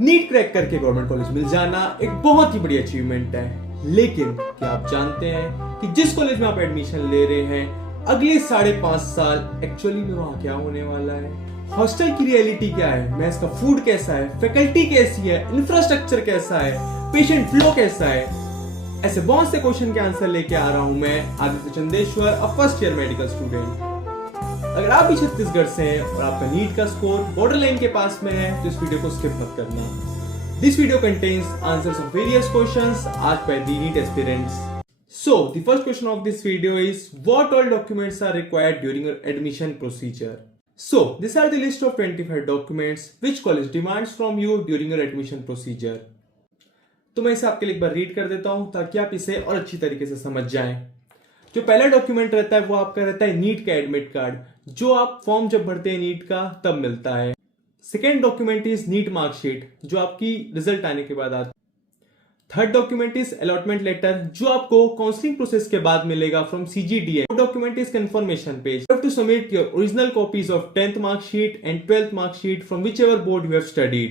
NEET crack करके government college मिल जाना एक बहुत ही बड़ी अचीवमेंट है, लेकिन क्या आप जानते हैं कि जिस कॉलेज में आप एडमिशन ले रहे हैं अगले 5.5 साल एक्चुअली में वहां क्या होने वाला है? हॉस्टल की रियलिटी क्या है, मेस का फूड कैसा है, फैकल्टी कैसी है, इंफ्रास्ट्रक्चर कैसा है, पेशेंट फ्लो कैसा है? ऐसे बहुत से क्वेश्चन के आंसर लेके आ रहा हूं मैं Aditya Chandeshwar, a first year medical student. अगर आप भी छत्तीसगढ़ से हैं और आपका नीट का स्कोर बॉर्डर लाइन के पास में है तो इस वीडियो को स्किप मत करना। This video contains answers of various questions asked by the NEET aspirants. So, the first question of this video is what all documents are required during your admission procedure? So, these are the list of 25 documents which college demands from you during your admission procedure. तो मैं इसे आपके लिए एक बार read कर देता हूं ताकि आप इसे और अच्छी तरीके से समझ जाएं। जो पहला डॉक्यूमेंट रहता है वो आपका रहता है नीट का एडमिट कार्ड, जो आप फॉर्म जब भरते हैं नीट का तब मिलता है। Second document is NEET marksheet, जो आपकी रिजल्ट आने के बाद आता है। Third document is allotment letter, जो आपको काउंसलिंग प्रोसेस के बाद मिलेगा from CGDA। Fourth document is confirmation page, you have to submit your original copies of 10th marksheet and 12th marksheet from which board you have studied.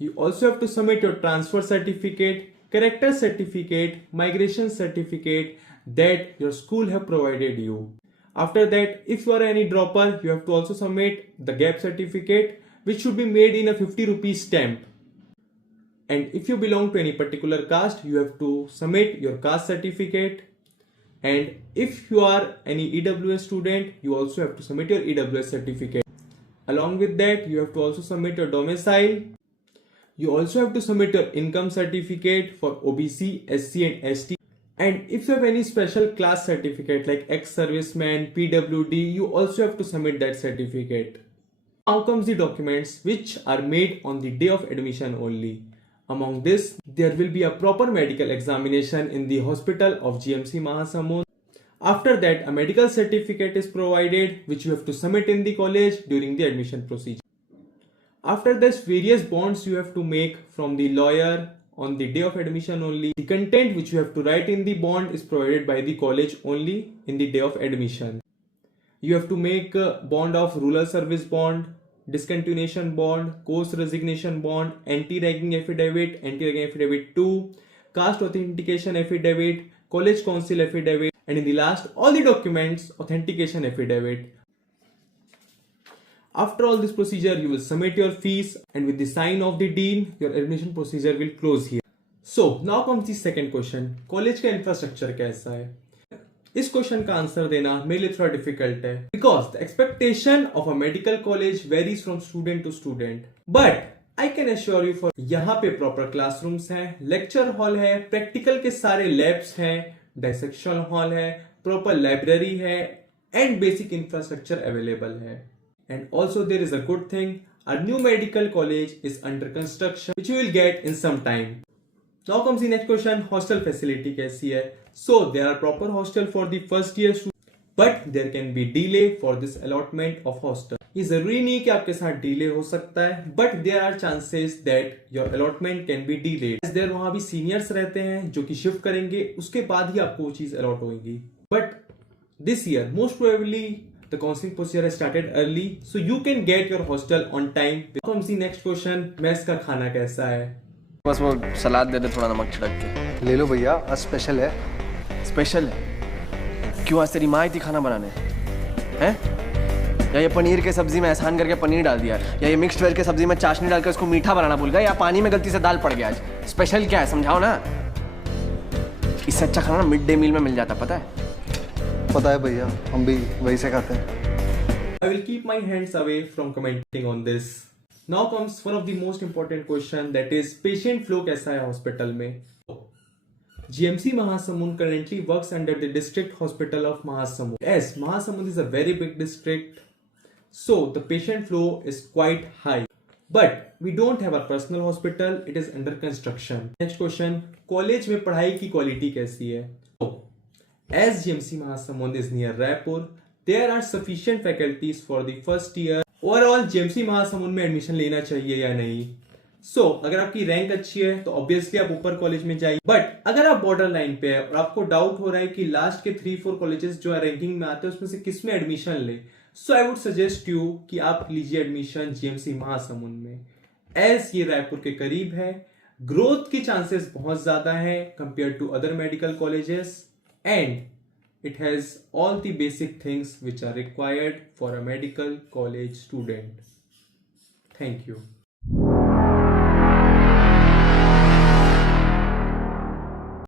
You also have to submit your transfer certificate, character certificate, migration certificate that your school have provided you. After that, if you are any dropper, you have to also submit the gap certificate, which should be made in a 50 rupees stamp. And if you belong to any particular caste, you have to submit your caste certificate. And if you are any EWS student, you also have to submit your EWS certificate. Along with that, you have to also submit your domicile. You also have to submit your income certificate for OBC, SC and ST. And if you have any special class certificate like ex-serviceman, PWD, you also have to submit that certificate. Now comes the documents which are made on the day of admission only. Among this, there will be a proper medical examination in the hospital of GMC Mahasamund. After that, a medical certificate is provided which you have to submit in the college during the admission procedure. After this, various bonds you have to make from the lawyer on the day of admission only. The content which you have to write in the bond is provided by the college only in the day of admission. You have to make a bond of rural service bond, discontinuation bond, course resignation bond, anti-ragging affidavit 2, caste authentication affidavit, college council affidavit, and in the last, all the documents authentication affidavit. After all this procedure, you will submit your fees and with the sign of the dean, your admission procedure will close here. So, now comes the second question. College का infrastructure कैसा है? इस question का answer देना मेरे लिए थोड़ा difficult है because the expectation of a medical college varies from student to student. But I can assure you for यहाँ पे proper classrooms हैं, lecture hall है, practical के सारे labs हैं, dissection hall है, proper library है and basic infrastructure available है. And also there is a good thing, a new medical college is under construction which you will get in some time. Now comes the next question, hostel facility कैसी है? So there are proper hostel for the first year students, but there can be delay for this allotment of hostel. ये जरूरी नहीं कि आपके साथ delay हो सकता है, but there are chances that your allotment can be delayed. There वहाँ भी seniors रहते हैं जो कि शिफ्ट करेंगे, उसके बाद ही आपको वो चीज अलॉट होगी. But this year most probably the counseling procedure has started early, so you can get your hostel on time. Now comes the next question, mess का खाना कैसा है? बस वो सलाद दे दे थोड़ा नमक छिड़क के। ले लो भैया, आज स्पेशल है। स्पेशल है? क्यों आज तेरी माँ आई थी खाना बनाने? हैं? या ये पनीर के सब्जी में एहसान करके पनीर डाल दिया, या ये मिक्स्ड वेज के सब्जी में चाशनी डालकर उसको मीठा बनाना भूल गया, या पानी में गलती से दाल पड़ गया आज। स्पेशल क्या है समझाओ ना। इससे अच्छा खाना मिड डे मील में मिल जाता, पता है? पता है भैया, हम भी वही से खाते हैं। I will keep my hands away from commenting on this. Now comes one of the most important question, that is patient flow कैसा है हॉस्पिटल में? GMC Mahasamund currently works under the district hospital of Mahasamund. Yes, Mahasamund is a very big district, so the patient flow is quite high. But we don't have a personal hospital, it is under construction. Next question, college में पढ़ाई की quality कैसी है? As GMC Mahasamund is near Raipur, there are sufficient faculties for the first year. Overall, GMC Mahasamund में admission लेना चाहिए या नहीं? So, अगर आपकी रैंक अच्छी है तो ऑब्वियसली आप ऊपर कॉलेज में जाइए. बट अगर आप बॉर्डर लाइन पे है और आपको डाउट हो रहा है कि लास्ट के 3-4 कॉलेजेस जो है रैंकिंग में आते हैं उसमें से किस में एडमिशन ले, सो आई वुड सजेस्ट यू कि आप लीजिए एडमिशन GMC महासमुंद में. एज ये रायपुर के करीब है, ग्रोथ के चांसेस बहुत ज्यादा है compare to other medical colleges, and it has all the basic things which are required for a medical college student. Thank you.